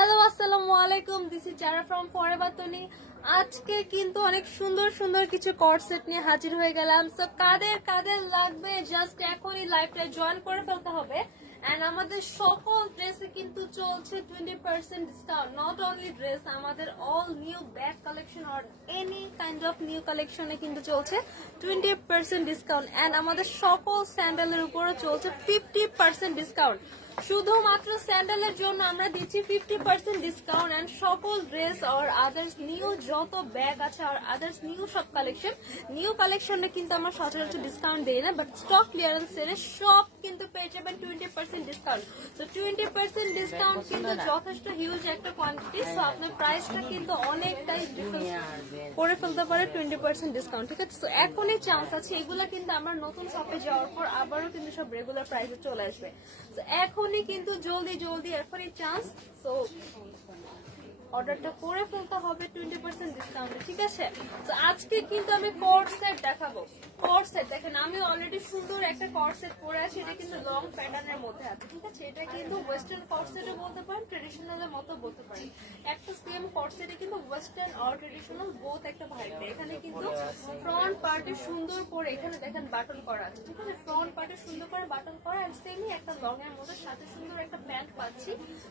Hello আসসালামু আলাইকুম, this is Zara from forever Toni. আজকে কিন্তু অনেক সুন্দর সুন্দর কিছু কর্ড সেট নিয়ে হাজির হয়ে গেলাম। সো কাদের কাদের লাগবে জাস্ট এখনই লাইভটা জয়েন করে ফেলতে হবে। এন্ড আমাদের সকল ড্রেসে কিন্তু চলছে 20% ডিসকাউন্ট। নট অনলি ড্রেস, আমাদের all new bag collection or any kind of new কালেকশনে কিন্তু চলছে 20% ডিসকাউন্ট। এন্ড আমাদের সকল স্যান্ডেলের উপরও চলছে 50% ডিসকাউন্ট। শুধুমাত্র স্যান্ডেলের জন্য আমরা দিচ্ছি 50% ডিসকাউন্ট। এন্ড সকল ড্রেস আর আদার্স নিউ যত ব্যাগ আছে আর আদার্স নিউ সব কালেকশন, নিউ কালেকশনে কিন্তু আমরা সচরাচর ডিসকাউন্ট দিই না, বাট স্টক ক্লিয়ারেন্স সেলে সব কিন্তু পেয়ে যাবেন 20% ডিসকাউন্ট। তো 20% ডিসকাউন্ট কিন্তু যথেষ্ট হিউজ একটা কোয়ান্টিটি। সো আপনার প্রাইসটা কিন্তু অনেকটাই ডিফারেন্স করে ফেলতে পারে 20% ডিসকাউন্ট। ঠিক আছে, তো এখনই চান্স আছে। এগুলা কিন্তু আমরা নতুন শপে যাওয়ার পর আবারও কিন্তু সব রেগুলার প্রাইসে চলে আসবে। তো এখনই কিন্তু জলদি জলদি এখনই চান্স। সো অর্ডারটা করে ফেলতে হবে 20% ডিসকাউন্টে। ঠিক আছে, তো আজকে কিন্তু আমি কর্ড সেট দেখাবো। কর্ড সেট দেখেন, আমি অলরেডি সুন্দর একটা কর্ড সেট পরে আছি। এটা কিন্তু লং প্যাটার্নের মধ্যে আছে। ঠিক আছে, এটা কিন্তু ওয়েস্টার্ন কর্ড সেটও বলতে পারেন, ট্রেডিশনালের মতো বলতে পারেন। একটা সেম কর্ড সেটে কিন্তু ওয়েস্টার্ন আর ট্রেডিশনাল বোথ একটা ভাইব। এখানে কিন্তু ফ্রন্ট পার্টে সুন্দর করে এখানে দেখেন বাটন করা আছে। ঠিক আছে, ফ্রন্ট পার্টে সুন্দর করে বাটন করা, আর সেমই একটা লং এর মধ্যে সাথে সুন্দর একটা প্যান্ট পাচ্ছি।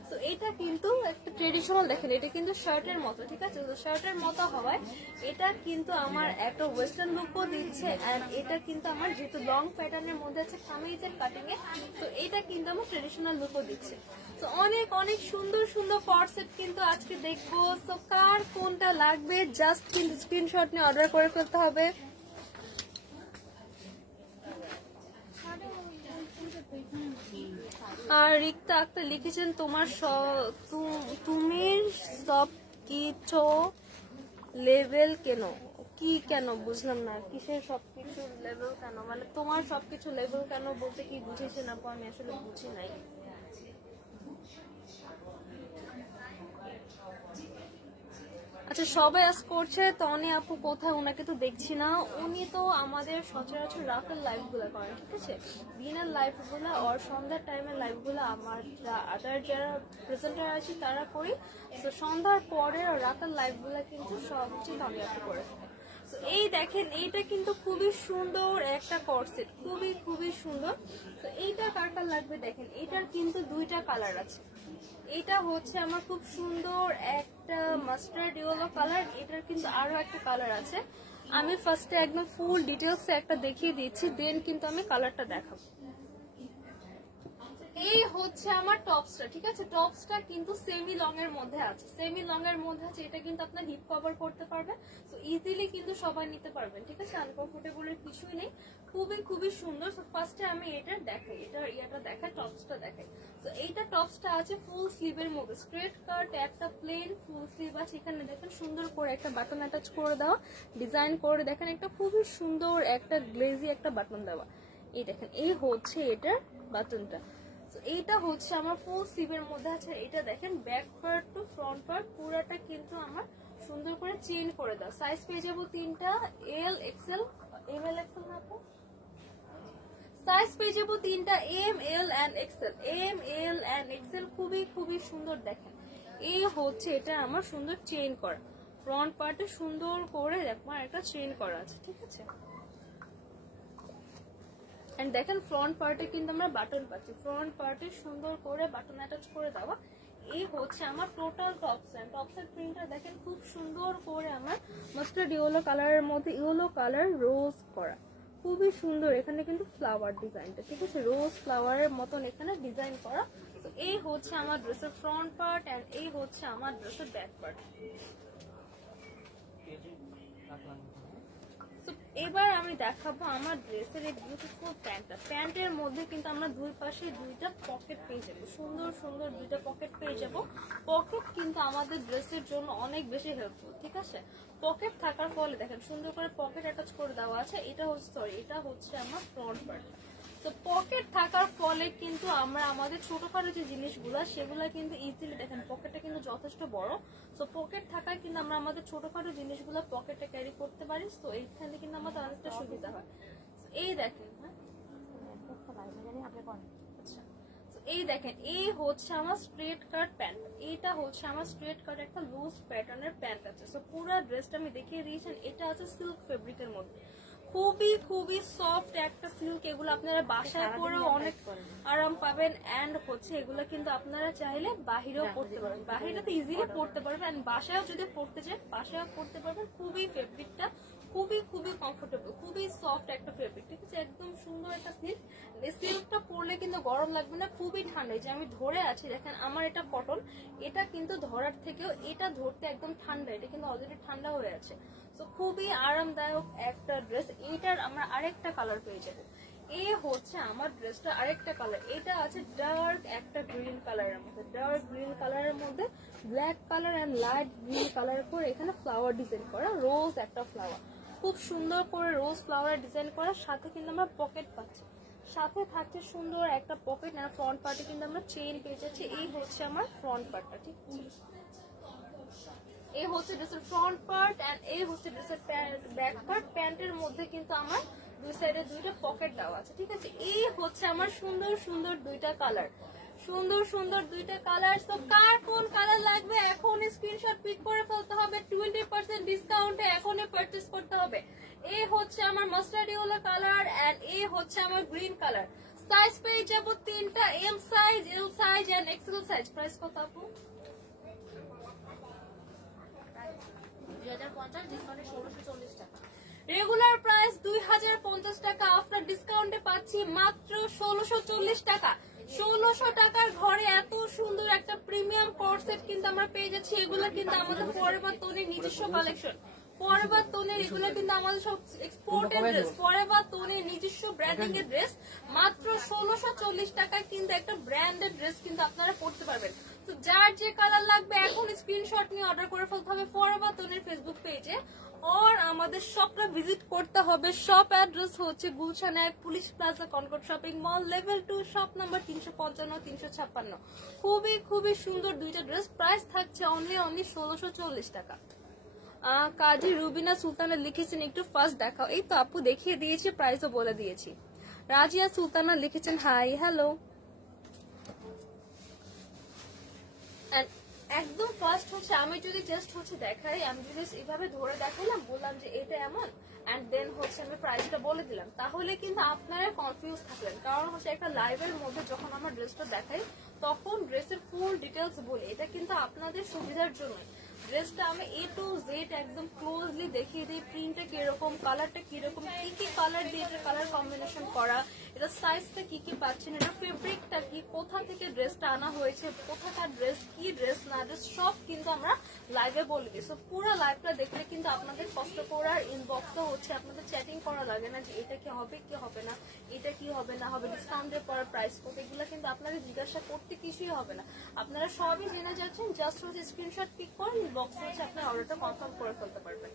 তো এটা কিন্তু একটা ট্রেডিশনাল, দেখেন এটা কিন্তু শার্টের মতো। ঠিক আছে, তো শার্টের মতো হওয়ায় এটা কিন্তু আমার একটা ওয়েস্টার্ন লুকও দিচ্ছে। এন্ড এটা কিন্তু আমার যেহেতু লং প্যাটার্নের মধ্যে আছে কামিজের কাটিং এ, তো এটা কিন্তু আমার ট্রেডিশনাল লুকও দিচ্ছে। তো অনেক অনেক সুন্দর সুন্দর কর্ড সেট কিন্তু আজকে দেখবো। তো কার কোনটা লাগবে জাস্ট কিন্তু স্ক্রিনশট নিয়ে অর্ডার করে ফেলতে হবে। আর রিক্তা আক্তার লিখেছেন তুমি সব কিছু লেভেল কেন, কি কেন বুঝলাম না, কিসের সবকিছু লেভেল কেন, মানে তোমার সবকিছু লেভেল কেন বলতে কি বুঝেছেন আপু? আমি আসলে বুঝি নাই। আচ্ছা, সবাই আজ করছে তনি আপু কোথায়? ওনাকে তো দেখছি না। উনি তো আমাদের সচরাচর রাতের লাইভ গুলা করেন। ঠিক আছে, দিনের লাইভ গুলা আর সন্ধ্যার টাইমের লাইভ গুলা আমার আদার যারা প্রেজেন্টার আছে তারা করি। তো সন্ধ্যার পরে আর রাতের লাইভ গুলা কিন্তু সবচেয়ে তনি আপু করে থাকে। তো এই দেখেন, এইটা কিন্তু খুবই সুন্দর একটা কর্ড সেট, খুবই খুবই সুন্দর। তো এইটা কার কার লাগবে দেখেন, এটার কিন্তু দুইটা কালার আছে। এটা হচ্ছে আমার খুব সুন্দর একটা মাস্টার্ড ইয়েলো কালার, এটার কিন্তু আরো একটা কালার আছে। আমি ফার্স্টে একদম ফুল ডিটেলস একটা দেখিয়ে দিচ্ছি, দেন কিন্তু আমি কালারটা দেখাবো। এই হচ্ছে আমার টপসটা। ঠিক আছে, টপসটা কিন্তু সেমি লং এর মধ্যে আছে, সেমি লং এর মধ্যে আছে। এটা কিন্তু আপনার হিপ কভার করতে পারবে, তো ইজিলি কিন্তু সবাই নিতে পারবেন। ঠিক আছে, আনকমফোর্টেবলের কিছুই নেই, খুবই খুবই সুন্দর। তো ফার্স্টে আমি এটা দেখাই, এটার ইয়াটা দেখাই, টপসটা দেখাই। তো এইটা টপসটা আছে ফুল স্লিভের মধ্যে, স্ট্রেট কাট একটা প্লেন ফুল স্লিভ আছে। এখানে দেখেন সুন্দর করে একটা বাটন অ্যাটাচ করে দেওয়া, ডিজাইন করে দেখেন একটা খুবই সুন্দর একটা গ্লেজি একটা বাটন দেওয়া। এই দেখেন, এই হচ্ছে এটার বাটনটা। এইটা হচ্ছে আমার ফুল স্লিভের মধ্যে আছে। এটা দেখেন back part to front part পুরাটা কিন্তু আমার সুন্দর করে চেইন করে দাও। সাইজ পেয়ে যাবো তিনটা, L XL, M L XL না আপু? সাইজ পেয়ে যাবো তিনটা, M L and XL, M L and XL. খুবই খুবই সুন্দর দেখেন। এই হচ্ছে এটা আমার সুন্দর চেইন করা, ফ্রন্ট পার্টে সুন্দর করে দেখো একটা চেইন করা আছে। ঠিক আছে, এন্ড দেখেন ফ্রন্ট পার্টে কিন্তু আমরা বাটন পাচ্ছি, ফ্রন্ট পার্টে সুন্দর করে বাটন অ্যাটাচ করে দেওয়া। এই হচ্ছে আমার টোটাল টপস। এন্ড টপসের প্রিন্টটা দেখেন খুব সুন্দর করে আমার মাস্টার্ড ইয়েলো কালারের মধ্যে ইয়েলো কালার রোজ করা, খুবই সুন্দর। এখানে কিন্তু ফ্লাওয়ার ডিজাইনটা, ঠিক আছে, রোজ ফ্লাওয়ারের মতন এখানে ডিজাইন করা। তো এই হচ্ছে আমার ড্রেসের ফ্রন্ট পার্ট এন্ড এই হচ্ছে আমার ড্রেসের ব্যাক পার্ট। এবার আমি দেখাবো আমার ড্রেসের এই বিউটিফুল প্যান্টটা। প্যান্টের মধ্যে কিন্তু আমরা দুই পাশে দুইটা পকেট পেয়ে যাবো, সুন্দর সুন্দর দুইটা পকেট পেয়ে যাবো। পকেট কিন্তু আমাদের ড্রেসের জন্য অনেক বেশি হেল্পফুল। ঠিক আছে, পকেট থাকার ফলে দেখেন সুন্দর করে পকেট অ্যাটাচ করে দেওয়া আছে। এটা হচ্ছে আমার ফ্রন্ট পার্ট। তো পকেট থাকার ফলে কিন্তু আমরা আমাদের ছোটখাটো যে জিনিসগুলা সেগুলা কিন্তু ইজিলি, দেখেন পকেটটা কিন্তু যথেষ্ট বড়। তো পকেট থাকায় কিন্তু আমরা আমাদের ছোটখাটো জিনিসগুলা পকেটে ক্যারি করতে পারি। তো এইখানে কিন্তু আমাদের অনেকটা সুবিধা হয়। এই দেখেন, হ্যাঁ আচ্ছা, তো এই দেখেন, এই হচ্ছে আমার স্ট্রেট কাট প্যান্ট, এইটা হচ্ছে আমার স্ট্রেট কাট একটা লুজ প্যাটার্নের প্যান্ট আছে। সো পুরো ড্রেসটা আমি দেখিয়ে দিয়েছেন, এটা আছে সিল্ক ফেব্রিকের মধ্যে, খুবই খুবই সফট একটা সিল্ক। এগুলো আপনারা বাসায় পরেও অনেক আরাম পাবেন। এন্ড হচ্ছে এগুলো কিন্তু আপনারা চাইলে বাহিরেও পড়তে পারবেন, বাহিরে তো ইজিলি পড়তে পারবেন, এন্ড বাসায়ও যদি পড়তে চান বাসায়ও পড়তে পারবেন। খুবই ফেব্রিকটা খুবই খুবই কমফোর্টেবল, খুবই সফট একটা ফেব্রিক, ঠিক আছে, একদম সুন্দর একটা সিল্ক। এই সিল্কটা পরলে কিন্তু গরম লাগবে না, খুবই ঠান্ডা। যে আমি ধরে আছি দেখেন, আমার এটা কটন, এটা কিন্তু ধরার থেকেও এটা ধরতে একদম ঠান্ডা, এটা কিন্তু অলরেডি ঠান্ডা হয়ে আছে। তো খুবই আরামদায়ক একটা ড্রেস। এইটার আমরা আরেকটা কালার পেয়ে যাবো। এই হচ্ছে আমার ড্রেসটা আরেকটা কালার, এটা আছে ডার্ক একটা গ্রিন কালারের মধ্যে, ডার্ক গ্রিন কালারের মধ্যে black colour and light green colour করে এখানে ফ্লাওয়ার ডিজাইন করা, রোজ একটা ফ্লাওয়ার, খুব সুন্দর করে রোজ ফ্লাওয়ার ডিজাইন করার সাথে কিন্তু আমরা পকেট পাচ্ছি, সাথে থাকছে সুন্দর একটা পকেট। আর ফ্রন্ট পার্টে কিন্তু আমরা চেইন পেয়ে যাচ্ছি। এই হচ্ছে আমার ফ্রন্ট পার্টটা, ঠিক আছে, এই হচ্ছে ড্রেসের ফ্রন্ট পার্ট এন্ড এই হচ্ছে ড্রেসের ব্যাক পার্ট। প্যান্টের মধ্যে কিন্তু আমার দুই সাইডে দুইটা পকেট দেওয়া আছে, ঠিক আছে। এই হচ্ছে আমার সুন্দর সুন্দর দুইটা কালার, সুন্দর সুন্দর দুইটা কালার। তো কার কোন কালার লাগবে এখন স্ক্রিনশট পিক করে ফেলতে হবে, 20% ডিসকাউন্টে এখনই পারচেজ করতে হবে। এই হচ্ছে আমার মাস্টার্ড ইয়েলো কালার এন্ড এই হচ্ছে আমার গ্রিন কালার। সাইজ পেয়ে যাবো তিনটা, M size, L size and XL size. Price কত আপু? 2050, ডিসকাউন্টে 1640 টাকা। রেগুলার প্রাইস 2050 টাকা, আফটার ডিসকাউন্টে পাচ্ছি মাত্র 1640 টাকা। 1600 টাকার ঘরে এত সুন্দর একটা প্রিমিয়াম কোট সেট কিন্তু আমরা পেয়ে যাচ্ছি। এগুলো কিন্তু আমাদের ফরএভার তোনির নিজস্ব কালেকশন, ফরএভার তোনির এগুলো কিন্তু আমাদের সব এক্সপোর্টেড ড্রেস, ফরএভার তোনির নিজস্ব ব্র্যান্ডিং এর ড্রেস। মাত্র 1640 টাকায় কিন্তু একটা ব্র্যান্ডেড ড্রেস কিন্তু আপনারা পড়তে পারবেন। তো যার যে কালার লাগবে এখন স্ক্রিনশট নিয়ে অর্ডার করে ফেলতে হবে ফরএভার তোনির ফেসবুক পেজে, और আমাদের শপটা ভিজিট করতে হবে। শপ অ্যাড্রেস হচ্ছে Gulshan 1 police plaza Concord shopping mall, level 2, shop number 355 356। খুবই খুবই সুন্দর দুইটা ড্রেস, প্রাইস থাকছে অনলি 1640 টাকা। কাজী রুবিনা সুলতানা লিখেছেন একটু ফার্স্ট দেখাও। এই তো আপু দেখিয়ে দিয়েছি, প্রাইসও বলে দিয়েছি। রাজিয়া সুলতানা লিখেছেন হাই হ্যালো। একদম ফার্স্ট হচ্ছে আমি যদি জাস্ট হচ্ছে দেখাই, আমি যদি এইভাবে ধরে দেখালাম, বললাম যে এটা এমন এন্ড দেন হচ্ছে আমি প্রাইসটা বলে দিলাম, তাহলে কিন্তু আপনারা কনফিউজ থাকলেন। কারণ হচ্ছে একটা লাইভের মধ্যে যখন আমরা ড্রেসটা দেখাই তখন ড্রেসের ফুল ডিটেলস বলি, এটা কিন্তু আপনাদের সুবিধার জন্য। ড্রেসটা আমি এ টু জেড একদম ক্লোজলি দেখিয়ে দিই, প্রিন্টটা কিরকম, কালারটা কিরকম, কি কি কালার দিয়ে এটা কালার কম্বিনেশন করা, এটা সাইজটা কি কি পাচ্ছেন, এটা ফেব্রিকটা কি, কোথা থেকে ড্রেসটা আনা হয়েছে, কোথাকার ড্রেস, কি ড্রেস না ড্রেস, সব কিন্তু আমরা লাইভে বলে দিই। সো পুরো লাইভটা দেখলে কিন্তু আপনাদের কষ্ট করার ইনবক্সও হচ্ছে আপনাদের চ্যাটিং করা লাগে না যে এটা কি হবে কি হবে না, এটা কি হবে না হবে, ডিসকাউন্টের পর প্রাইস কত, এগুলো কিন্তু আপনাদের জিজ্ঞাসা করতে কিছুই হবে না, আপনারা সবই জেনে যাচ্ছেন। জাস্ট হচ্ছে স্ক্রিনশট পিক করে বক্সে হচ্ছে আপনার অর্ডারটা কনফার্ম করে ফেলতে পারবেন।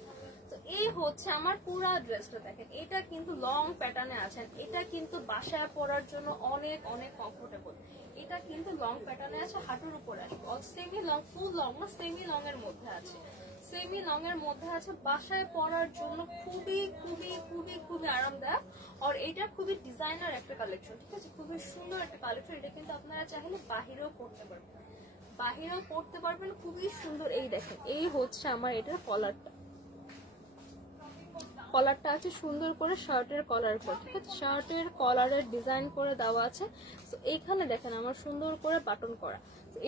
তো এই হচ্ছে আমার পুরো ড্রেসটা দেখেন, এটা কিন্তু লং প্যাটার্নে আছেন, এটা কিন্তু বাসায় পরার জন্য অনেক অনেক কমফোর্টেবল। এটা কিন্তু লং প্যাটার্নে আছে, হাঁটুর উপরে আছে, সেমি লং, ফুল লং না, সেমি লং এর মধ্যে আছে, সেমি লং এর মধ্যে আছে, বাসায় পরার জন্য খুবই খুবই খুবই খুবই আরামদায়ক। আর এটা খুবই ডিজাইনার একটা কালেকশন, ঠিক আছে, খুবই সুন্দর একটা কালেকশন। এটা কিন্তু আপনারা চাইলে বাহিরেও করতে পারবেন, বাহিরেও পড়তে পারবেন, খুবই সুন্দর। এই দেখেন, এই হচ্ছে আমার এটার কলারটা, কলারটা আছে সুন্দর করে শার্টের কলার করে, ঠিক আছে, শার্টের কলারের ডিজাইন করে দেওয়া আছে। তো এইখানে দেখেন আমার সুন্দর করে বাটন করা,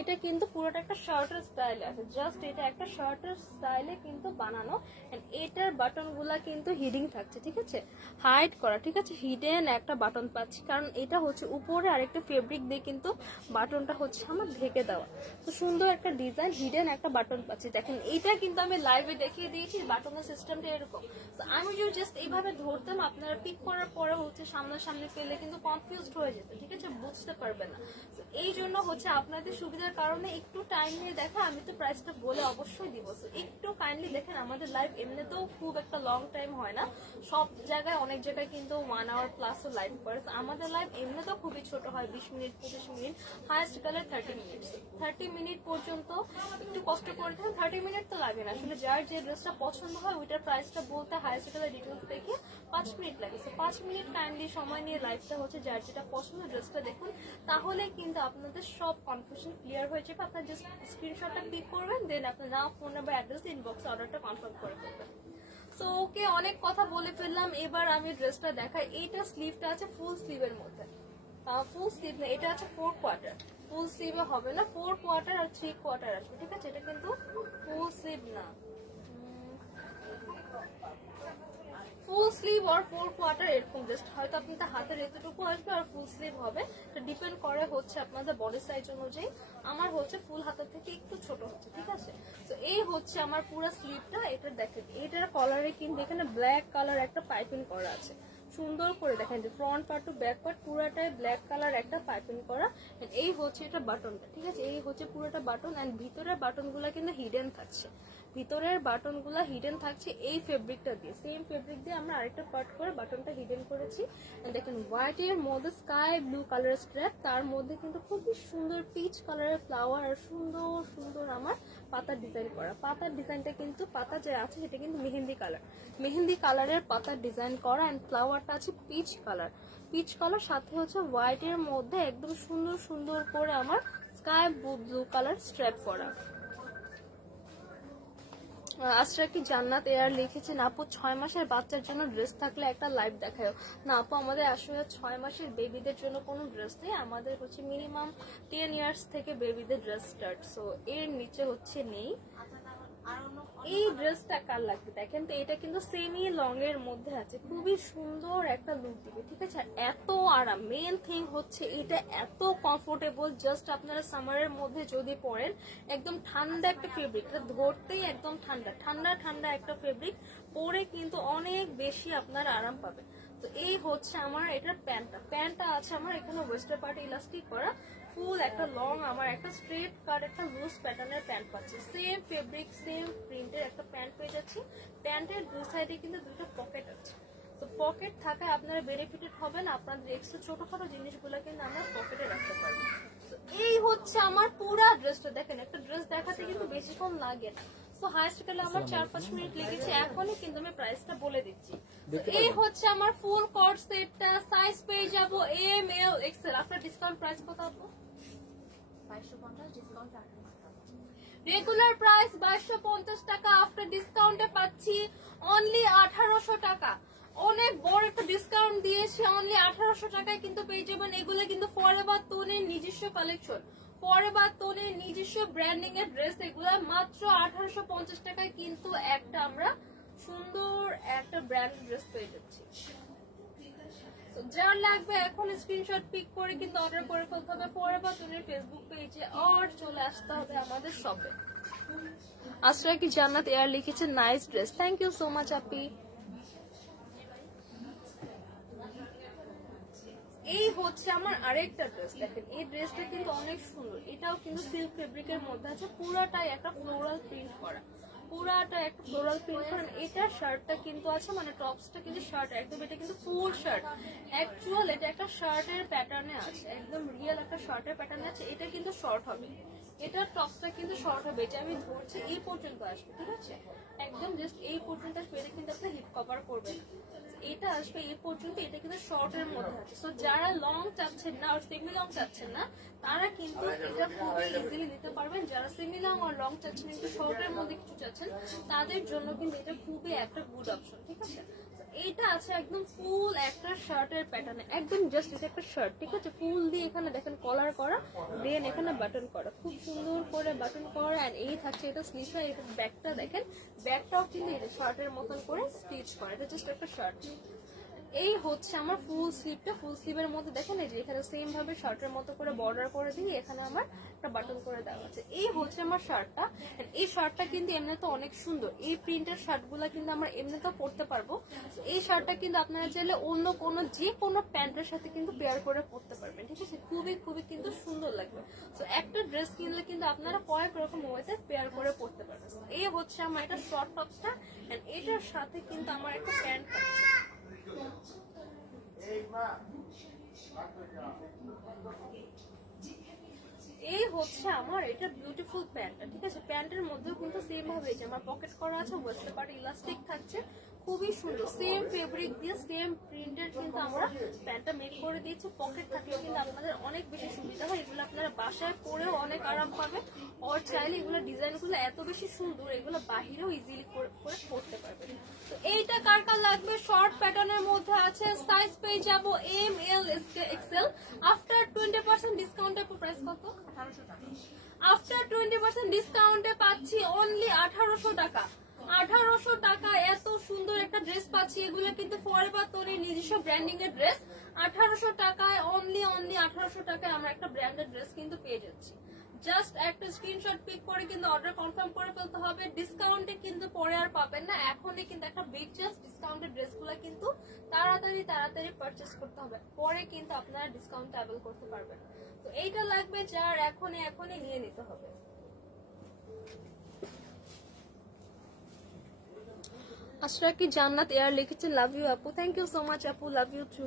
এটা কিন্তু পুরোটা একটা শার্টের স্টাইলে আছে, জাস্ট এটা একটা শার্টের স্টাইলে কিন্তু বানানো। এটার বাটন গুলা কিন্তু হিডিং থাকছে, ঠিক আছে, হাইড করা, ঠিক আছে, হিডেন একটা বাটন পাচ্ছি, কারণ এটা হচ্ছে উপরে আরেকটা ফেব্রিক দিয়ে কিন্তু বাটনটা হচ্ছে আমার ঢেকে দেওয়া। তো সুন্দর একটা ডিজাইন, হিডেন একটা বাটন পাচ্ছি। দেখেন এইটা কিন্তু আমি লাইভে দেখিয়ে দিয়েছি, বাটনের সিস্টেমটা এরকম। তো আমি যদি জাস্ট এইভাবে ধরতাম, আপনারা পিক করার পরে হচ্ছে সামনাসামনি পেলে কিন্তু কনফিউজড হয়ে যেত, ঠিক আছে, বুঝতে পারবে না। এই জন্য হচ্ছে আপনাদের সুবিধা অসুবিধার কারণে একটু টাইম নিয়ে দেখা, আমি তো প্রাইসটা বলে অবশ্যই দিব। একটু কাইন্ডলি দেখেন, আমাদের লাইভ এমনিতেও খুব একটা লং টাইম হয় না, সব জায়গায় অনেক জায়গায় কিন্তু 1 আওয়ার প্লাসও লাইভ করে। আমাদের লাইভ এমনিতেও খুবই ছোট হয়, 20 মিনিট 25 মিনিট, হাইয়েস্ট গেলে 30 মিনিট। 30 মিনিট পর্যন্ত একটু কষ্ট করে দেখেন, 30 মিনিট তো লাগে না আসলে, যার যে ড্রেসটা পছন্দ হয় ওইটার প্রাইসটা বলতে হাইয়েস্ট গেলে ডিটেলস দেখে 5 মিনিট লাগে। 5 মিনিট কাইন্ডলি সময় নিয়ে লাইভটা হচ্ছে, যার যেটা পছন্দ ড্রেসটা দেখুন, তাহলে কিন্তু আপনাদের সব কনফিউশন ক্লিয়ার হয়ে যাবে। আপনার জাস্ট স্ক্রিনশটটা ক্লিক করবেন, দেন আপনার নাম, ফোন নাম্বার, অ্যাড্রেস, ইনবক্সে অর্ডারটা কনফার্ম করে ফেলবেন। সো ওকে, অনেক কথা বলে ফেললাম, এবার আমি ড্রেসটা দেখাই। এইটা স্লিভটা আছে ফুল স্লিভের মধ্যে, ফুল স্লিভ না, এটা আছে 4 কোয়ার্টার। ফুল স্লিভে হবে না, 4 কোয়ার্টার আর 3 কোয়ার্টার আসবে, ঠিক আছে? এটা কিন্তু ফুল স্লিভ না, ফুল স্লিভ আর 4 কোয়ার্টার এরকম জাস্ট হয়তো আপনাদের হাতের এতটুকু আসবে আর ফুল স্লিভ হবে। এটা ডিপেন্ড করে হচ্ছে আপনাদের বডি সাইজ অনুযায়ী। আমার হচ্ছে ফুল হাতের থেকে একটু ছোট হচ্ছে, ঠিক আছে? তো এই হচ্ছে আমার পুরো স্লিভটা। এটা দেখেন, এটার কলারে কিন্তু এখানে ব্ল্যাক কালার একটা পাইপিং করা আছে, সুন্দর করে দেখেন যে front part to back part পুরোটাই ব্ল্যাক কালার একটা পাইপিং করা। এই হচ্ছে এটা বাটনটা, ঠিক আছে? এই হচ্ছে পুরোটা বাটন, এন্ড ভিতরের বাটনগুলো কিন্তু হিডেন থাকছে, ভিতরের বাটনগুলো হিডেন থাকছে এই ফেব্রিকটা দিয়ে। সেম ফেব্রিক দিয়ে আমরা আরেকটা পার্ট করে বাটনটা হিডেন করেছি। দেখেন হোয়াইট এর মধ্যে স্কাই ব্লু কালার স্ট্র্যাপ, তার মধ্যে কিন্তু খুবই সুন্দর পিচ কালারের ফ্লাওয়ার আর সুন্দর সুন্দর আমার পাতার ডিজাইন করা। পাতার ডিজাইনটা কিন্তু পাতা যে আছে সেটা কিন্তু মেহেন্দি কালার, মেহেন্দি কালারের পাতার ডিজাইন করা, এন্ড ফ্লাওয়ারটা আছে পিচ কালার, পিচ কালার সাথে হচ্ছে হোয়াইট এর মধ্যে একদম সুন্দর সুন্দর করে আমার স্কাই ব্লু কালার স্ট্র্যাপ করা। আশরা কি জান্নাত এয়ার লিখেছেন, আপু 6 মাসের বাচ্চার জন্য ড্রেস থাকলে একটা লাইভ দেখায় না। আপু আমাদের আসলে 6 মাসের বেবিদের জন্য কোনো ড্রেস নেই, আমাদের হচ্ছে মিনিমাম 10 ইয়ার্স থেকে বেবিদের ড্রেস স্টার্ট, সো এর নিচে হচ্ছে নেই। এই ড্রেসটা কার লাগবে দেখেন তো, এটা কিন্তু সেমি লং এর মধ্যে আছে, খুবই সুন্দর একটা লুক দিবে, ঠিক আছে? এত আরাম, মেন থিং হচ্ছে এটা এত কমফোর্টেবল, জাস্ট আপনারা সামারের মধ্যে যদি পরেন, একদম ঠান্ডা একটা ফেব্রিক, এটা ধরতেই একদম ঠান্ডা ঠান্ডা ঠান্ডা একটা ফেব্রিক, পরে কিন্তু অনেক বেশি আপনারা আরাম পাবেন। তো এই হচ্ছে আমার এটার প্যান্টটা আছে আমার এখানে ওয়েস্টার পার্ট ইলাস্টিক করা, ফুল একটা লং আমার একটা স্ট্রেট কাট একটা লুজ প্যাটার্নের প্যান্ট পাচ্ছি, সেম ফেব্রিক সেম প্রিন্টের একটা প্যান্ট পেয়ে যাচ্ছি। প্যান্টের দু সাইডে কিন্তু দুইটা পকেট আছে, তো পকেট থাকায় আপনারা বেনিফিটেড হবেন, আপনাদের এক্সট্রা ছোটখাটো জিনিসগুলো কিন্তু আমরা পকেটে রাখতে পারবো। এই হচ্ছে আমার পুরা ড্রেসটা। দেখেন একটা ড্রেস দেখাতে কিন্তু বেশিক্ষণ লাগে না, তো হাইস্ট গেলে আমার 4-5 মিনিট লেগেছে, এখনই কিন্তু আমি প্রাইসটা বলে দিচ্ছি। এই হচ্ছে আমার ফুল কোট সেটটা, সাইজ পেয়ে যাবো এম এল এক্সেল। আপনার ডিসকাউন্ট প্রাইস কত আপু? 2250, ডিসকাউন্ট 1800 টাকা। রেগুলার প্রাইস 2250 টাকা, আফটার ডিসকাউন্টে পাচ্ছি অনলি 1800 টাকা। অনেক বড় একটা ডিসকাউন্ট দিয়েছে, অনলি 1800 টাকায় কিন্তু পেয়ে যাবেন। এগুলো কিন্তু ফরএভার তোনের নিজস্ব কালেকশন, ফরএভার তোনের নিজস্ব ব্র্যান্ডিং এর ড্রেস, এগুলো মাত্র 1850 টাকায় কিন্তু একটা আমরা সুন্দর একটা ব্র্যান্ড ড্রেস পেয়ে যাচ্ছি। যার লাগবে এখন স্ক্রিনশট পিক করে কিন্তু অর্ডার করে ফেলতে হবে ফরএভার তোনের ফেসবুক পেজে, আর চলে আসতে হবে আমাদের শপে। আশরা কি জান্নাত এয়ার লিখেছে nice dress, thank you so much আপি। এই হচ্ছে আমার আরেকটা ড্রেস, দেখেন এই ড্রেসটা কিন্তু অনেক সুন্দর, এটাও কিন্তু সিল্ক ফেব্রিকের মধ্যে আছে, পুরাটাই একটা ফ্লোরাল প্রিন্ট করা, পুরাটা একটা ফ্লোরাল প্রিন্ট করেন। এটা শার্টটা কিন্তু আছে মানে টপসটা কিন্তু শার্ট একদম, এটা কিন্তু ফুল শার্ট অ্যাকচুয়াল, এটা একটা শার্টের প্যাটার্নে আছে, একদম রিয়েল একটা শার্টের প্যাটার্নে আছে। এটা কিন্তু শর্ট হবে, এটার টপসটা কিন্তু শর্ট হবে, এটা আমি ধরছি এই পর্যন্ত আসবে, ঠিক আছে? একদম জাস্ট এই পর্যন্ত আসবে, এটা কিন্তু আপনি হিপ কভার করবেন, এটা আসবে এই পর্যন্ত, এটা কিন্তু শর্টের মধ্যে আছে। সো যারা লং চাচ্ছেন না আর সেমি লং চাচ্ছেন না, তারা কিন্তু এটা খুবই ইজিলি নিতে পারবেন। যারা সেমি লং আর লং চাচ্ছেন কিন্তু শর্টের মধ্যে কিছু চাচ্ছেন, তাদের জন্য কিন্তু এটা খুবই একটা গুড অপশন, ঠিক আছে? এইটা আছে একদম ফুল একটা শার্টের প্যাটার্নে, একদম জাস্ট এটা একটা শার্ট, ঠিক আছে? ফুল দিয়ে এখানে দেখেন কলার করা, দেন এখানে বাটন করা, খুব সুন্দর করে বাটন করা, এন্ড এই থাকছে এটা স্লিভটা, এটা ব্যাকটা দেখেন, ব্যাকটাও কিন্তু এটা শার্টের মতন করে স্টিচ করা, এটা জাস্ট একটা শার্ট। এই হচ্ছে আমার ফুল স্লিভটা। ফুল স্লিভের মধ্যে দেখেন এই যে এখানে সেম ভাবে শার্টের মতো করে বর্ডার করে দিয়ে এখানে আমার একটা বাটন করে দেওয়া আছে। এই হচ্ছে আমার শার্টটা। এই শার্টটা কিন্তু এমনিতে অনেক সুন্দর। এই প্রিন্টের শার্টগুলা কিন্তু আমরা এমনিতেও পরতে পারবো। এই শার্টটা কিন্তু আপনারা চাইলে অন্য কোনো যে কোনো প্যান্টের সাথে কিন্তু পেয়ার করে পরতে পারবেন, ঠিক আছে? খুবই খুবই কিন্তু সুন্দর লাগবে। তো একটা ড্রেস কিনলে কিন্তু আপনারা কয়েক রকম ওয়েতে পেয়ার করে পরতে পারবেন। এই হচ্ছে আমার একটা শর্ট টপসটা, এন্ড এটার সাথে কিন্তু আমার একটা প্যান্ট থাকছে। এই হচ্ছে আমার এটা বিউটিফুল প্যান্টটা, ঠিক আছে? প্যান্টের মধ্যেও কিন্তু সেম ভাবে আমার পকেট করা আছে, ওয়েস্ট পার্ট ইলাস্টিক থাকছে, খুবই সুন্দর। সেম ফেব্রিক দিয়ে সেম প্রিন্টের কিন্তু আমরা প্যান্টটা মেক করে দিয়েছি। পকেট থাকলে কিন্তু আপনাদের অনেক বেশি সুবিধা হয়। এগুলো আপনারা বাসায় পরেও অনেক আরাম পাবেন, আর চাইলে এগুলো ডিজাইনগুলো এত বেশি সুন্দর, এগুলো বাহিরেও ইজিলি করে পরতে পারবেন। তো এইটা কার কার লাগবে? শর্ট প্যাটার্নের মধ্যে আছে, সাইজ পেয়ে যাবো এম এল এক্সেল। আফটার 20% ডিসকাউন্টে প্রাইস কত? 1800 টাকা। আফটার 20% ডিসকাউন্টে পাচ্ছি অনলি 1800 টাকা। 1800 টাকা এত সুন্দর একটা ড্রেস পাচ্ছি। এগুলো কিন্তু ফরএভার তৈরির নিজস্ব ব্র্যান্ডিং এর ড্রেস। 1800 টাকায় অনলি 1800 টাকায় আমরা একটা ব্র্যান্ডেড ড্রেস কিন্তু পেয়ে যাচ্ছি। জাস্ট একটা স্ক্রিনশট পিক করে কিন্তু অর্ডার কনফার্ম করে ফেলতে হবে। ডিসকাউন্টে কিন্তু পরে আর পাবেন না, এখনই কিন্তু একটা বিগ চান্স। ডিসকাউন্টের ড্রেসগুলো কিন্তু তাড়াতাড়ি পারচেস করতে হবে, পরে কিন্তু আপনারা ডিসকাউন্ট অ্যাভেল করতে পারবেন। তো এইটা লাগবে যার এখনই নিয়ে নিতে হবে। আশরাকি জান্নাত এয়ার লিখেছেন লাভ ইউ আপু, থ্যাংক ইউ সো মাচ আপু, লাভ ইউ টু।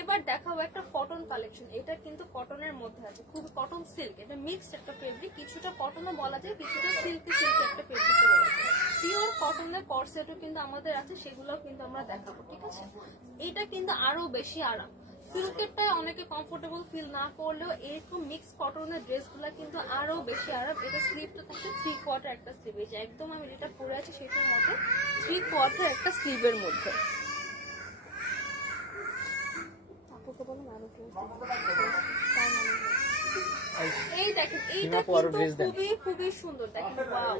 এবার দেখাবো একটা কটন কালেকশন। এটা কিন্তু কটনের মধ্যে আছে, খুব কটন সিল্ক, এটা মিক্সড একটা ফেব্রিক, কিছুটা কটনও বলা যায়, কিছুটা সিল্কি একটা ফেব্রিক বলা যায়। পিওর কটনের কর্সেটও কিন্তু আমাদের আছে, সেগুলোও কিন্তু আমরা দেখাবো, ঠিক আছে? এটা কিন্তু আরো বেশি আরাম। সিল্কেরটা অনেকে কমফোর্টেবল ফিল না করলেও এরকম মিক্স কটনের ড্রেসগুলো কিন্তু আরো বেশি আরাম। এটা স্লিভটা থাকে 3/4 একটা স্লিভ, এই যে একদম আমি যেটা পরে আছি সেটার মধ্যে 3/4 একটা স্লিভের মধ্যে। এই দেখেন এইটা কিন্তু খুবই সুন্দর, দেখেন ওয়াও।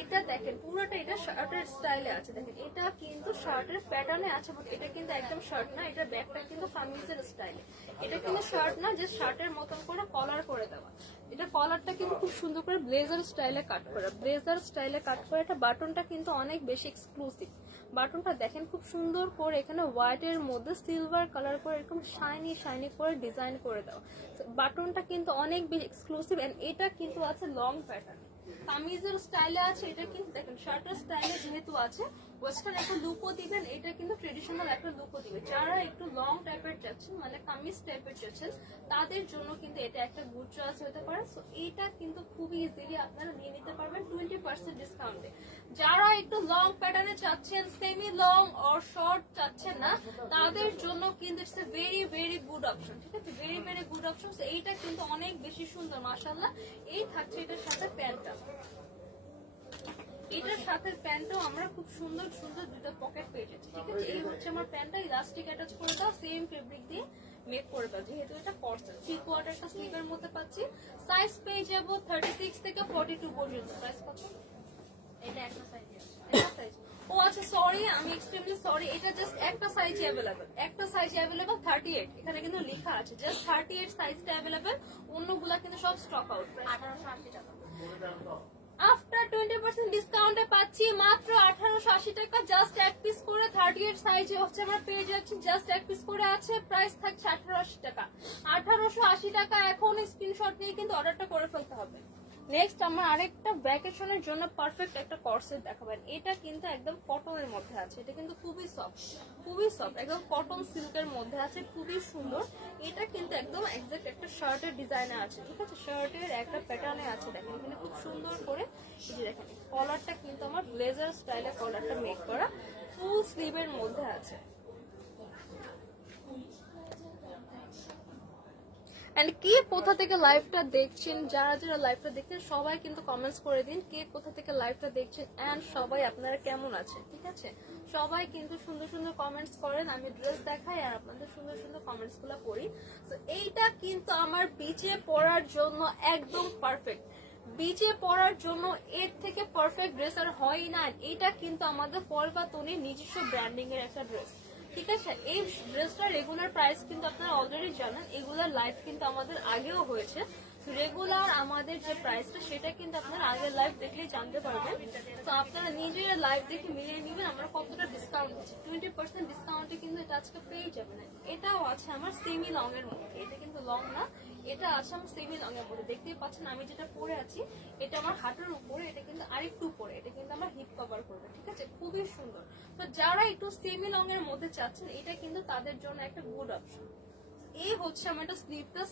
এটা দেখেন পুরোটা এটা শার্টের স্টাইলে আছে, দেখেন এটা কিন্তু শার্টের প্যাটার্নে আছে, বাট এটা কিন্তু একদম শার্ট না, এটা ব্যাকটা কিন্তু কামিজের স্টাইলে। এটা কিন্তু শার্ট না, যে শার্টের মতন করে কলার করে দেওয়া। এটা কলারটা কিন্তু খুব সুন্দর করে ব্লেজার স্টাইলে কাট করা, এটা বাটনটা কিন্তু অনেক বেশি এক্সক্লুসিভ। বাটনটা দেখেন খুব সুন্দর করে এখানে হোয়াইট এর মধ্যে সিলভার কালার করে এরকম শাইনি করে ডিজাইন করে দেওয়া। বাটনটা কিন্তু অনেক বেশি এক্সক্লুসিভ, এন্ড এটা কিন্তু আছে লং প্যাটার্ন, কামিজের স্টাইলে আছে। এটা কিন্তু দেখেন শার্টের স্টাইলে যেহেতু আছে, ওয়েস্টার্ন একটা লুকও দিবেন, এটা কিন্তু ট্রেডিশনাল একটা লুকও দিবে। যারা একটু লং টাইপের চাচ্ছেন, মানে কামিজ টাইপের চাচ্ছেন, তাদের জন্য কিন্তু এটা একটা গুড চয়েস হতে পারে। সো এটা কিন্তু খুবই ইজিলি আপনারা নিয়ে নিতে পারবেন 20% ডিসকাউন্টে। যারা একটু লং প্যাটার্নে চাচ্ছেন, সেমি লং অর শর্ট চাচ্ছেন না, তাদের জন্য কিন্তু it's a very good option, ঠিক আছে? Very good option. এইটা কিন্তু অনেক বেশি সুন্দর, মাশাআল্লাহ। এই থাকছে এটার সাথে প্যান্টটা, এটার সাথে প্যান্টও আমরা খুব সুন্দর দুটো পকেট পেয়ে যাচ্ছি, ঠিক আছে? এই হচ্ছে আমার প্যান্টটা, ইলাস্টিক অ্যাটাচ করে দাও, সেম ফেব্রিক দিয়ে মেক করে দাও, যেহেতু এটা কর্সেট। 3/4 একটা স্লিভের মধ্যে পাচ্ছি। সাইজ পেয়ে যাবো 36 থেকে 42 পর্যন্ত। সাইজ কত? এটা একটা সাইজ আছে, একটা সাইজ। ও আচ্ছা, সরি, আমি এক্সট্রিমলি সরি, এটা জাস্ট একটা সাইজ অ্যাভেলেবল, 38। এখানে কিন্তু লেখা আছে জাস্ট 38 সাইজটা অ্যাভেলেবল, অন্যগুলা কিন্তু সব স্টক আউট। 1880 টাকা। আফটার 20% ডিসকাউন্টে পাচ্ছি মাত্র 1880 টাকা। জাস্ট এক পিস করে 38 সাইজে হচ্ছে আমরা পেয়ে যাচ্ছি, জাস্ট এক পিস করে আছে। প্রাইস থাকছে 1880 টাকা। 1880 টাকা। এখন স্ক্রিনশট নিয়ে কিন্তু অর্ডারটা করে ফেলতে হবে। নেক্সট আমার আরেকটা ভ্যাকেশনের জন্য পারফেক্ট একটা কর্সেট দেখাবেন। এটা কিন্তু একদম কটনের মধ্যে আছে, এটা কিন্তু খুবই সফট, একদম কটন সিল্কের মধ্যে আছে, খুবই সুন্দর। এটা কিন্তু একদম এক্সাক্ট একটা শার্টের ডিজাইনে আছে, ঠিক আছে? শার্টের একটা প্যাটার্নে আছে, দেখেন এখানে খুব সুন্দর করে এই যে দেখেন কলারটা কিন্তু আমার ব্লেজার স্টাইলে কলারটা মেক করা, ফুল স্লিভের মধ্যে আছে। এন্ড কে কোথা থেকে লাইভটা দেখছেন, যারা লাইভটা দেখছেন সবাই কিন্তু কমেন্টস করে দিন কে কোথা থেকে লাইভটা দেখছেন, এন্ড সবাই আপনারা কেমন আছেন, ঠিক আছে? সবাই কিন্তু সুন্দর কমেন্টস করেন, আমি ড্রেস দেখাই আর আপনাদের সুন্দর কমেন্টস গুলো পড়ি। তো এইটা কিন্তু আমার বিচে পড়ার জন্য একদম পারফেক্ট। বিচে পরার জন্য এর থেকে পারফেক্ট ড্রেস আর হয় না। এটা কিন্তু আমাদের ফরএভার তনির নিজস্ব ব্র্যান্ডিং এর একটা ড্রেস, ঠিক আছে। এই ড্রেসটা রেগুলার প্রাইস কিন্তু আপনারা অলরেডি জানেন, এগুলার লাইভ কিন্তু আমাদের আগেও হয়েছে। রেগুলার আমাদের যে প্রাইসটা সেটা কিন্তু আপনারা আগের লাইভ দেখলেই জানতে পারবেন। তো আপনারা নিজেরা লাইভ দেখে মিলিয়ে নিবেন আমরা কতটা ডিসকাউন্ট দিচ্ছি। 20% ডিসকাউন্টে কিন্তু এটা আজকে পেয়ে যাবেন। এটাও আছে আমার সেমি লং এর মধ্যে, এটা কিন্তু লং না, এটা আছে আমার সেমি লং এর মধ্যে। দেখতেই পাচ্ছেন আমি যেটা পরে আছি এটা আমার হাঁটুর উপরে, এটা কিন্তু আরেকটু উপরে, এটা কিন্তু আমার হিপ কভার করবে, ঠিক আছে। খুবই সুন্দর। তো যারা একটু সেমি লং এর মধ্যে চাচ্ছেন এটা কিন্তু তাদের জন্য একটা গুড অপশন। এই হচ্ছে আমার একটা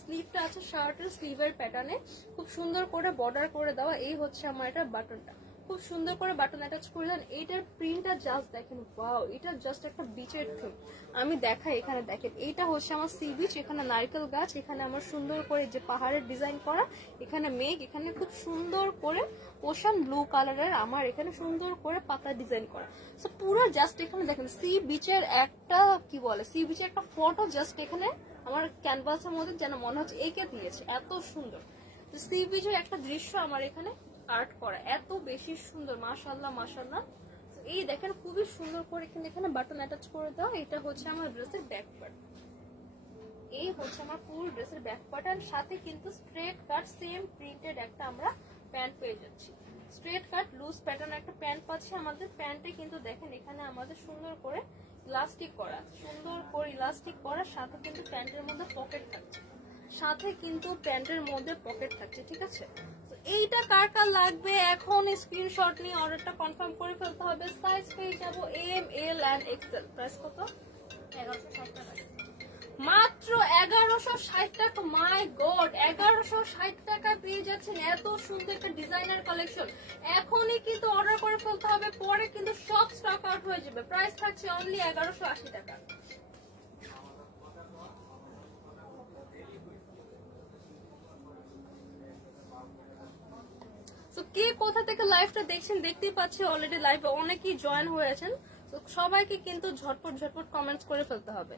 স্লিভটা আছে শার্টের স্লিভের প্যাটার্নে, খুব সুন্দর করে বর্ডার করে দেওয়া। এই হচ্ছে আমার এটা বাটনটা, খুব সুন্দর করে বাটন অ্যাটাচ করে দেন। এইটার প্রিন্টটা জাস্ট দেখেন, ওয়াও, এটা জাস্ট একটা বিচের থিম। আমি দেখাই, এখানে দেখেন এইটা হচ্ছে আমার সি বিচ, এখানে নারকেল গাছ, এখানে আমার সুন্দর করে যে পাহাড়ের ডিজাইন করা, এখানে মেঘ, এখানে খুব সুন্দর করে ওশান ব্লু কালারের আমার এখানে সুন্দর করে পাতা ডিজাইন করা। সো পুরো জাস্ট এখানে দেখেন সি বিচের একটা কি বলে, সি বিচের একটা ফটো জাস্ট এখানে আমার ক্যানভাসের মধ্যে যেন মনে হচ্ছে এঁকে দিয়েছে, এত সুন্দর। সি বিচের একটা দৃশ্য আমার এখানে আর্ট করা, এত বেশি সুন্দর, মাশাআল্লাহ মাশাআল্লাহ। এই দেখেন খুবই সুন্দর করে এখানে বাটন অ্যাটাচ করে দাও। এটা হচ্ছে আমার ড্রেসের ব্যাক পার্ট, এই হচ্ছে আমার ফুল ড্রেসের ব্যাক পার্ট। আর সাথে কিন্তু স্ট্রেট কাট সেম প্রিন্টেড একটা আমরা প্যান্ট পেয়ে যাচ্ছি, স্ট্রেট কাট লুজ প্যাটার্ন একটা প্যান্ট পাচ্ছি। আমাদের প্যান্টে কিন্তু দেখেন এখানে আমাদের সুন্দর করে ইলাস্টিক করা, সুন্দর করে ইলাস্টিক করার সাথে কিন্তু প্যান্টের মধ্যে পকেট থাকছে, সাথে কিন্তু প্যান্টের মধ্যে পকেট থাকছে, ঠিক আছে। এইটা কার কার লাগবে এখন স্ক্রিনশট নিয়ে অর্ডারটা কনফার্ম করে ফেলতে হবে। সাইজ পেয়ে যাবো M, L and XL. Price কত? 1160 টাকা, মাত্র 1160 টাকা। মাই গড, 1160 টাকা পেয়ে যাচ্ছেন এত সুন্দর একটা ডিজাইনার কালেকশন। এখনই কিন্তু অর্ডার করে ফেলতে হবে, পরে কিন্তু সব স্টক আউট হয়ে যাবে। প্রাইস থাকছে অনলি 1180 টাকা। তো কে কোথা থেকে লাইভটা দেখছেন দেখতেই পাচ্ছি, অলরেডি লাইভে অনেকেই জয়েন হয়েছেন। তো সবাইকে কিন্তু ঝটপট কমেন্টস করে ফেলতে হবে।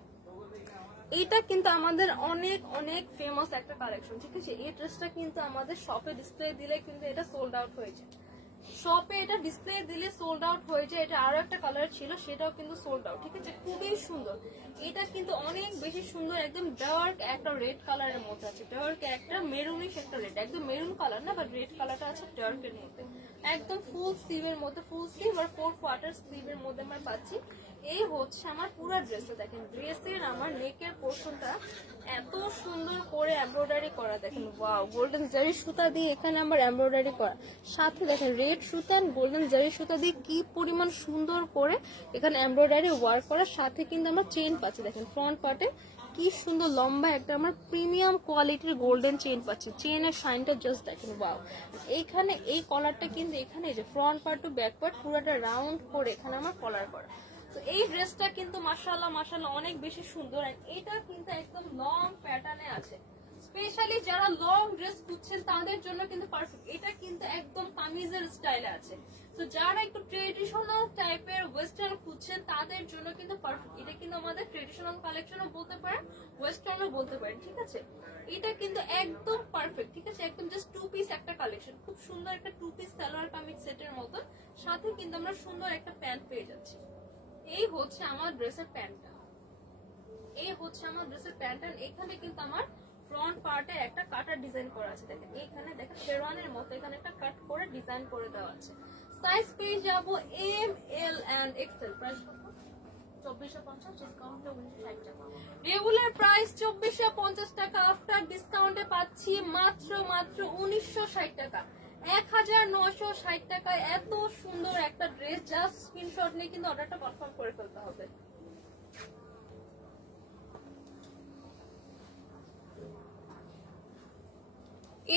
এইটা কিন্তু আমাদের অনেক অনেক ফেমাস একটা কালেকশন, ঠিক আছে। এই ড্রেসটা কিন্তু আমাদের শপে ডিসপ্লে দিলে কিন্তু এটা সোল্ড আউট হয়ে যায়, শপে এটা ডিসপ্লে দিলে সোল্ড আউট হয়ে যায়। এটা আরো একটা কালার ছিল সেটাও কিন্তু সোল্ড আউট, ঠিক আছে। খুবই সুন্দর, এটা কিন্তু অনেক বেশি সুন্দর, একদম ডার্ক একটা রেড কালারের মধ্যে আছে, ডার্ক একটা মেরুনিশ একটা রেড, একদম মেরুন কালার না, বাট রেড কালারটা আছে ডার্কের মধ্যে, একদম ফুল স্লিভের মধ্যে, ফুল স্লিভ আর 4 কোয়ার্টার স্লিভের মধ্যে আমরা পাচ্ছি। এই হচ্ছে আমার পুরো ড্রেসটা, দেখেন ড্রেসের আমার নেকের পোর্শনটা এত সুন্দর করে এমব্রয়ডারি করা, দেখেন ওয়াও, গোল্ডেন জারি সুতা দিয়ে এখানে আমার এমব্রয়ডারি করা, সাথে দেখেন রেড সুতা আর গোল্ডেন জারি সুতা দিয়ে কি পরিমাণ সুন্দর করে এখানে এমব্রয়ডারি ওয়ার্ক করার সাথে কিন্তু আমরা চেইন পাচ্ছি। দেখেন ফ্রন্ট পার্টে কি সুন্দর লম্বা একটা আমরা প্রিমিয়াম কোয়ালিটির গোল্ডেন চেইন পাচ্ছি, চেইনের শাইনটা জাস্ট দেখেন ওয়াও। এইখানে এই কলারটা কিন্তু এখানে যে front part to back part পুরোটা রাউন্ড করে এখানে আমার কলার করা। তো এই ড্রেসটা কিন্তু মাশাআল্লাহ মাশাআল্লাহ অনেক বেশি সুন্দর। এটা কিন্তু একদম লং প্যাটার্নে আছে, স্পেশালি যারা লং ড্রেস খুঁজছেন তাদের জন্য কিন্তু পারফেক্ট। এটা কিন্তু একদম কামিজের স্টাইলে আছে, তো যারা একটু ট্রেডিশনাল টাইপের ওয়েস্টার্ন খুঁজছেন তাদের জন্য কিন্তু পারফেক্ট। এটা কিন্তু আমাদের ট্রেডিশনাল কালেকশনও বলতে পারেন, ওয়েস্টার্নও বলতে পারেন, ঠিক আছে। এটা কিন্তু একদম পারফেক্ট, ঠিক আছে, একদম জাস্ট 2 পিস একটা কালেকশন, খুব সুন্দর একটা 2 পিস সালোয়ার কামিজ সেটের মতন, সাথে কিন্তু আমরা সুন্দর একটা প্যান্ট পেয়ে যাচ্ছি। এই হচ্ছে আমার ড্রেসের প্যান্টটা, এই হচ্ছে আমার ড্রেসের প্যান্ট। এখানে কিন্তু আমার ফ্রন্ট পার্টে একটা কাটার ডিজাইন করা আছে, দেখেন এখানে দেখেন শেরওয়ানির মতো এখানে একটা কাট করে ডিজাইন করে দেওয়া আছে। সাইজ পেয়ে যাবো M, L and XL. Price কত? 2450, ডিসকাউন্টে 1960 টাকা। রেগুলার প্রাইস 2450 টাকা, আফটার ডিসকাউন্টে পাচ্ছি মাত্র 1960 টাকা, 1960 টাকায় এত সুন্দর একটা ড্রেস। জাস্ট স্ক্রিনশট নিয়ে কিন্তু অর্ডারটা কনফার্ম করে ফেলতে হবে।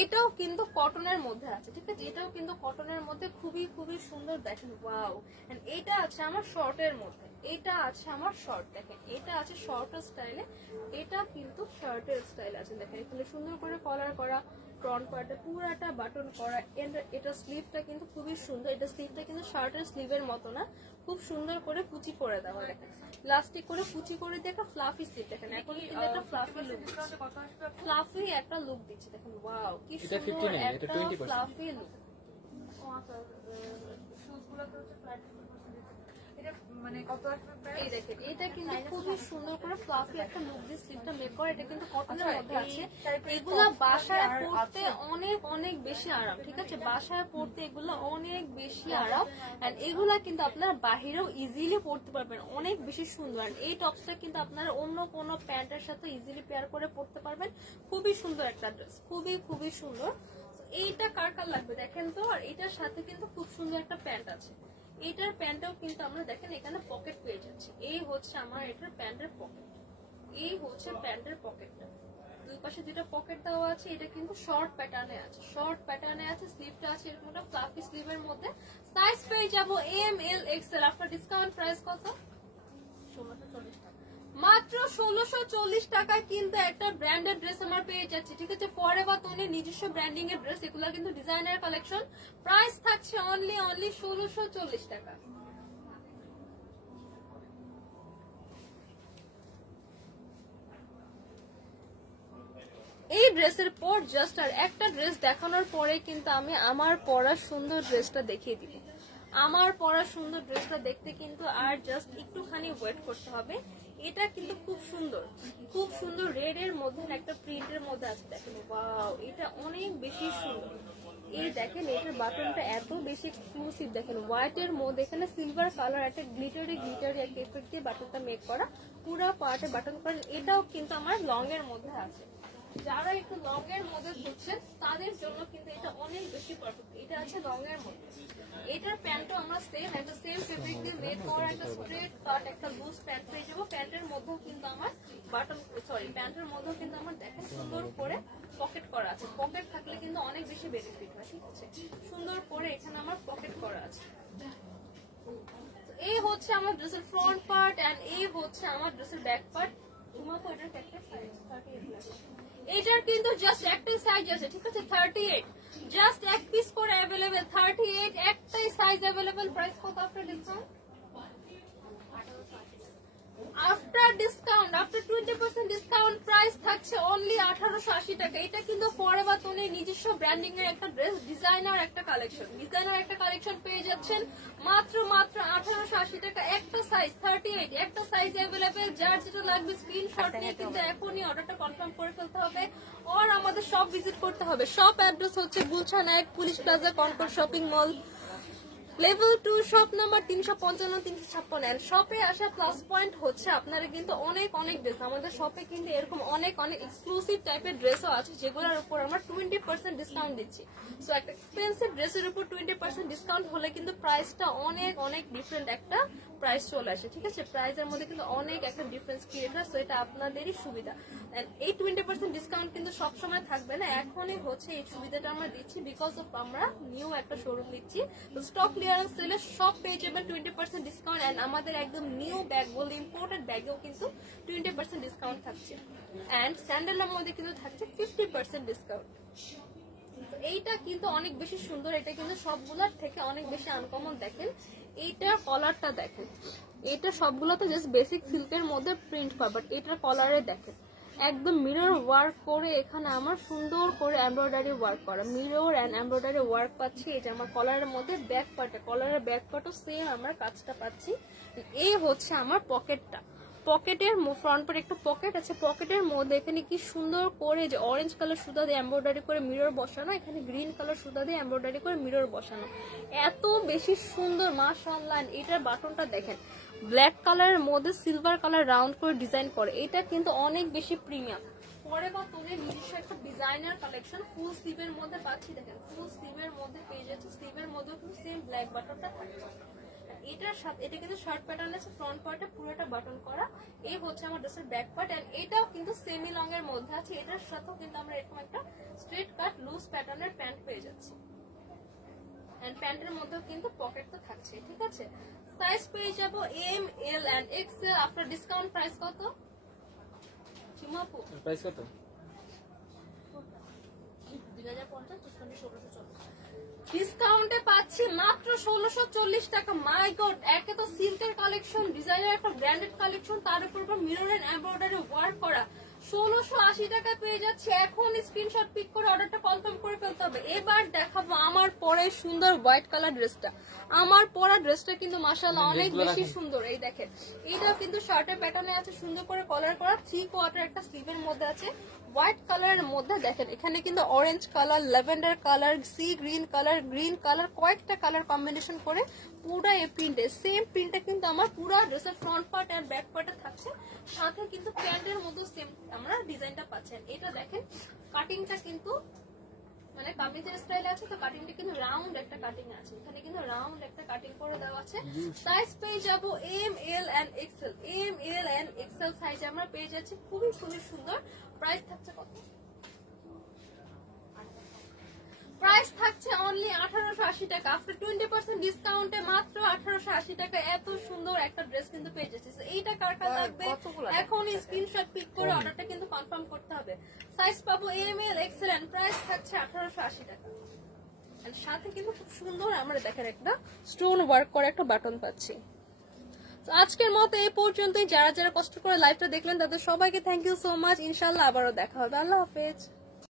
এটাও কিন্তু কটনের মধ্যে আছে, ঠিক আছে, এটাও কিন্তু কটনের মধ্যে খুবই খুবই সুন্দর, দেখেন ওয়াও। এন্ড এটা আছে আমার শর্টের মধ্যে, এটা আছে আমার শর্ট, দেখেন এটা আছে শর্টের স্টাইলে, এটা কিন্তু শার্টের স্টাইল আছে, দেখেন এখানে সুন্দর করে কলার করা, ফ্রন্ট পার্টে পুরাটা বাটন করা। এটা স্লিভটা কিন্তু খুবই সুন্দর, এটা স্লিভটা কিন্তু শার্টের স্লিভের মতো না, খুব সুন্দর করে কুচি করে দেওয়া, দেখেন প্লাস্টিক করে কুচি করে দিয়ে একটা ফ্লাফি স্লিভ, দেখেন এখন কিন্তু একটা ফ্লাফি লুক, ফ্লাফি একটা লুক দিচ্ছে, দেখেন ওয়াও কি সুন্দর একটা ফ্লাফি লুক। এই দেখেন এটা কিন্তু খুবই সুন্দর করে ফ্লাফি একটা লুক দিয়ে স্লিভটা মেক করা, এটা কিন্তু কটনের মধ্যে আছে। এগুলা বাসায় পরতে অনেক অনেক বেশি আরাম, ঠিক আছে, বাসায় পরতে এগুলো অনেক বেশি আরাম। এন্ড এগুলা কিন্তু আপনারা বাহিরেও ইজিলি পরতে পারবেন, অনেক বেশি সুন্দর। এই টপসটা কিন্তু আপনারা অন্য কোনো প্যান্টের সাথে ইজিলি পেয়ার করে পরতে পারবেন, খুবই সুন্দর একটা ড্রেস, খুবই খুবই সুন্দর। এইটা কার কার লাগবে দেখেন তো। আর এটার সাথে কিন্তু খুব সুন্দর একটা প্যান্ট আছে, এটার প্যান্টটাও কিন্তু আমরা দেখেন এখানে পকেট পেয়ে যাচ্ছি। এই হচ্ছে আমার এটার প্যান্টের পকেট, এই হচ্ছে প্যান্টের পকেটটা, দুই পাশে দুটো পকেট দেওয়া আছে। এটা কিন্তু শর্ট প্যাটার্নে আছে, শর্ট প্যাটার্নে আছে, স্লিভটা আছে এরকম একটা ফ্লাফি স্লিভের মধ্যে। সাইজ পেয়ে যাবো এম এল এক্সেল। আপনার ডিসকাউন্ট প্রাইস কত? 1640 টাকা, মাত্র 1640 টাকায় কিন্তু একটা ব্র্যান্ডেড ড্রেস আমার পেয়ে যাচ্ছে, ঠিক আছে, ফরএভার তনির নিজস্ব ব্র্যান্ডিং এর ড্রেস, এগুলো কিন্তু ডিজাইনার কালেকশন। প্রাইস থাকছে অনলি 1640 টাকা। এই ড্রেসের পর জাস্ট আর একটা ড্রেস দেখানোর পরে কিন্তু আমি আমার পরা সুন্দর ড্রেসটা দেখিয়ে দিব। আমার পরা সুন্দর ড্রেসটা দেখতে কিন্তু আর জাস্ট একটুখানি ওয়েট করতে হবে। এটা কিন্তু খুব সুন্দর, খুব সুন্দর রেড এর মধ্যে একটা প্রিন্টের মধ্যে আছে, দেখেন ওয়াও এটা অনেক বেশি সুন্দর। এই দেখেন এটার বাটনটা এত বেশি এক্সক্লুসিভ, দেখেন হোয়াইট এর মধ্যে এখানে সিলভার কালার একটা গ্লিটারি একটা এফেক্ট দিয়ে বাটনটা মেক করা, পুরো পার্টে বাটন করা। এটাও কিন্তু আমার লং এর মধ্যে আছে, যারা একটু লং এর মধ্যে খুঁজছেন তাদের জন্য কিন্তু এটা অনেক বেশি পারফেক্ট। এটা আছে লং এর মধ্যে, এটার প্যান্টও আমরা সেম একটা সেম ফেব্রিক দিয়ে মেড করা একটা স্ট্রেট কাট একটা লুজ প্যান্ট পেয়ে যাবো। প্যান্টের মধ্যেও কিন্তু আমার বাটন প্যান্টের মধ্যেও কিন্তু আমার দেখেন সুন্দর করে পকেট করা আছে। পকেট থাকলে কিন্তু অনেক বেশি বেনিফিট হয়, ঠিক আছে, সুন্দর করে এখানে আমার পকেট করা আছে। এই হচ্ছে আমার ড্রেসের ফ্রন্ট পার্ট এন্ড এই হচ্ছে আমার ড্রেসের ব্যাক পার্ট। তোমাকে এটার একটা সাইজ 38, এটার কিন্তু জাস্ট একটা সাইজ আছে, ঠিক আছে, 38, জাস্ট এক পিস করে अवेलेबल 38, একটাই সাইজ अवेलेबल। প্রাইস কত after discount? After discount, after 20% discount price থাকছে অনলি 1880 টাকা। এটা কিন্তু ফরএভার তনির নিজস্ব ব্র্যান্ডিং এর একটা ড্রেস, ডিজাইনার একটা কালেকশন, ডিজাইনার একটা কালেকশন পেয়ে যাচ্ছেন মাত্র 1880 টাকা। একটা সাইজ 38, একটা সাইজ अवेलेबल। যার যেটা লাগবে স্ক্রিনশট নিয়ে কিন্তু এখনই অর্ডারটা কনফার্ম করে ফেলতে হবে আর আমাদের শপ ভিজিট করতে হবে। শপ অ্যাড্রেস হচ্ছে Gulshan 1 police plaza Concord shopping mall, level 2, shop number 355 356। And শপে আসা প্লাস পয়েন্ট হচ্ছে আপনারা কিন্তু অনেক অনেক ড্রেস, আমাদের শপে কিন্তু এরকম অনেক অনেক এক্সক্লুসিভ টাইপের ড্রেসও আছে যেগুলোর উপর আমরা 20% ডিসকাউন্ট দিচ্ছি। সো একটা এক্সপেন্সিভ ড্রেসের উপর 20% ডিসকাউন্ট হলে কিন্তু প্রাইসটা অনেক অনেক ডিফারেন্ট একটা প্রাইস চলে আসে, ঠিক আছে, প্রাইসের মধ্যে কিন্তু অনেক একটা ডিফারেন্স ক্রিয়েট হয়। সো এটা আপনাদেরই সুবিধা। এই 20% ডিসকাউন্ট কিন্তু সবসময় থাকবে না, এখনই হচ্ছে এই সুবিধাটা আমরা দিচ্ছি বিকজ অফ আমরা নিউ একটা শোরুম দিচ্ছি। স্টক ক্লিয়ারেন্স সেলে সব পেয়ে যাবেন 20% ডিসকাউন্ট। এন্ড আমাদের একদম নিউ ব্যাগ বলে ইম্পোর্টেড ব্যাগেও কিন্তু 20% ডিসকাউন্ট থাকছে। এন্ড স্যান্ডেলের মধ্যে কিন্তু থাকছে 50% ডিসকাউন্ট। এইটা কিন্তু অনেক বেশি সুন্দর, এটা কিন্তু সবগুলোর থেকে অনেক বেশি আনকমন। দেখেন এইটার কলারটা দেখেন, এটা সবগুলোতে জাস্ট বেসিক সিল্কের মধ্যে প্রিন্ট পাবে, বাট এটার কলারে দেখেন একদম মিরর ওয়ার্ক করে এখানে আমার সুন্দর করে এমব্রয়ডারি ওয়ার্ক করা, মিরর এন্ড এমব্রয়ডারি ওয়ার্ক পাচ্ছি। এটা আমার কলারের মধ্যে ব্যাক পার্টে, কলারের ব্যাক পার্টও সেম আমরা কাজটা পাচ্ছি। এই হচ্ছে আমার পকেটটা, পকেটের ফ্রন্ট পার্টে একটা পকেট আছে, পকেটের মধ্যে এখানে কি সুন্দর করে যে অরেঞ্জ কালার সুতা দিয়ে এমব্রয়ডারি করে মিরর বসানো, এখানে গ্রিন কালার সুতা দিয়ে এমব্রয়ডারি করে মিরর বসানো, এত বেশি সুন্দর মাশাআল্লাহ। এটার বাটনটা দেখেন ব্ল্যাক কালারের মধ্যে সিলভার কালার রাউন্ড করে ডিজাইন করে, এটা কিন্তু অনেক বেশি প্রিমিয়াম। ফরএভার তনির নিজস্ব একটা ডিজাইনার কালেকশন, ফুল স্লিভের মধ্যে পাচ্ছি, দেখেন ফুল স্লিভের মধ্যে পেয়ে যাচ্ছে, স্লিভের মধ্যেও কিন্তু সেম ব্ল্যাক বাটনটা থাকছে। এটার সাথে এটা কিন্তু শার্ট প্যাটার্ন আছে, ফ্রন্ট পার্টে পুরোটা বাটন করা। এই হচ্ছে আমার ড্রেসের ব্যাক পার্ট এন্ড এটাও কিন্তু সেমি লং এর মধ্যে আছে। এটার সাথেও কিন্তু আমরা এরকম একটা স্ট্রেট কাট লুজ প্যাটার্নের প্যান্ট পেয়ে যাচ্ছি। এন্ড প্যান্টের মধ্যেও কিন্তু পকেট তো থাকছে, ঠিক আছে। সাইজ পেয়ে যাবো M L and XL. After discount price কত? প্রাইস কত? 2050 ডিসকাউন্টে 1640। ডিসকাউন্টে পাচ্ছি মাত্র 1640 টাকা। মাই গড, একে তো সিল্কের কালেকশন, ডিজাইনার একটা ব্র্যান্ডেড কালেকশন, তার উপর মিরর এন্ড এমব্রয়ডারি ওয়ার্ক করা, 1680 টাকা পেয়ে যাচ্ছে। এখন স্ক্রিনশট পিক করে অর্ডারটা কনফার্ম করে ফেলতে হবে। এবার দেখাবো আমার পরে সুন্দর হোয়াইট কালার ড্রেসটা। আমার পরা ড্রেসটা কিন্তু মাশাআল্লাহ অনেক বেশি সুন্দর। এই দেখেন, এইটাও কিন্তু শার্টের প্যাটার্নে আছে, সুন্দর করে কলার করা, 3/4 একটা স্লিভের মধ্যে আছে, হোয়াইট কালারের মধ্যে। দেখেন এখানে কিন্তু orange colour, lavender colour, sea green colour, green colour, কয়েকটা কালার কম্বিনেশন করে পুরো এই প্রিন্টে, সেম প্রিন্টটা কিন্তু আমার পুরো ড্রেসের ফ্রন্ট পার্ট আর ব্যাক পার্টে থাকছে। সাথে কিন্তু প্যান্টের মতো সেম আমরা ডিজাইনটা পাচ্ছেন। এটা দেখেন কাটিংটা কিন্তু মানে কামিজের স্টাইল আছে, তো কাটিংটা কিন্তু রাউন্ড একটা কাটিং আছে, এখানে কিন্তু রাউন্ড একটা কাটিং করে দেওয়া আছে। সাইজ পেয়ে যাবো M, L and XL. M, L and XL size আমরা পেয়ে যাচ্ছি, খুবই খুবই সুন্দর। প্রাইস থাকছে কত? প্রাইস থাকছে অনলি 1880 টাকা। আফটার 20% ডিসকাউন্টে মাত্র 1880 টাকা এত সুন্দর একটা ড্রেস কিন্তু পেয়ে যাচ্ছে। এইটা কার কার লাগবে এখন স্ক্রিনশট পিক করে অর্ডারটা কিন্তু কনফার্ম করতে হবে। সাইজ পাবো M, L, XL and price থাকছে 1880 টাকা। এর সাথে কিন্তু খুব সুন্দর আমরা দেখেন একটা স্টোন ওয়ার্ক করে একটা বাটন পাচ্ছি। আজকের মতো এই পর্যন্তই। যারা যারা কষ্ট করে লাইভটা দেখলেন তাদের সবাইকে থ্যাংক ইউ সো মাচ। ইনশাআল্লাহ আবারও দেখা হবে। আল্লাহ হাফেজ।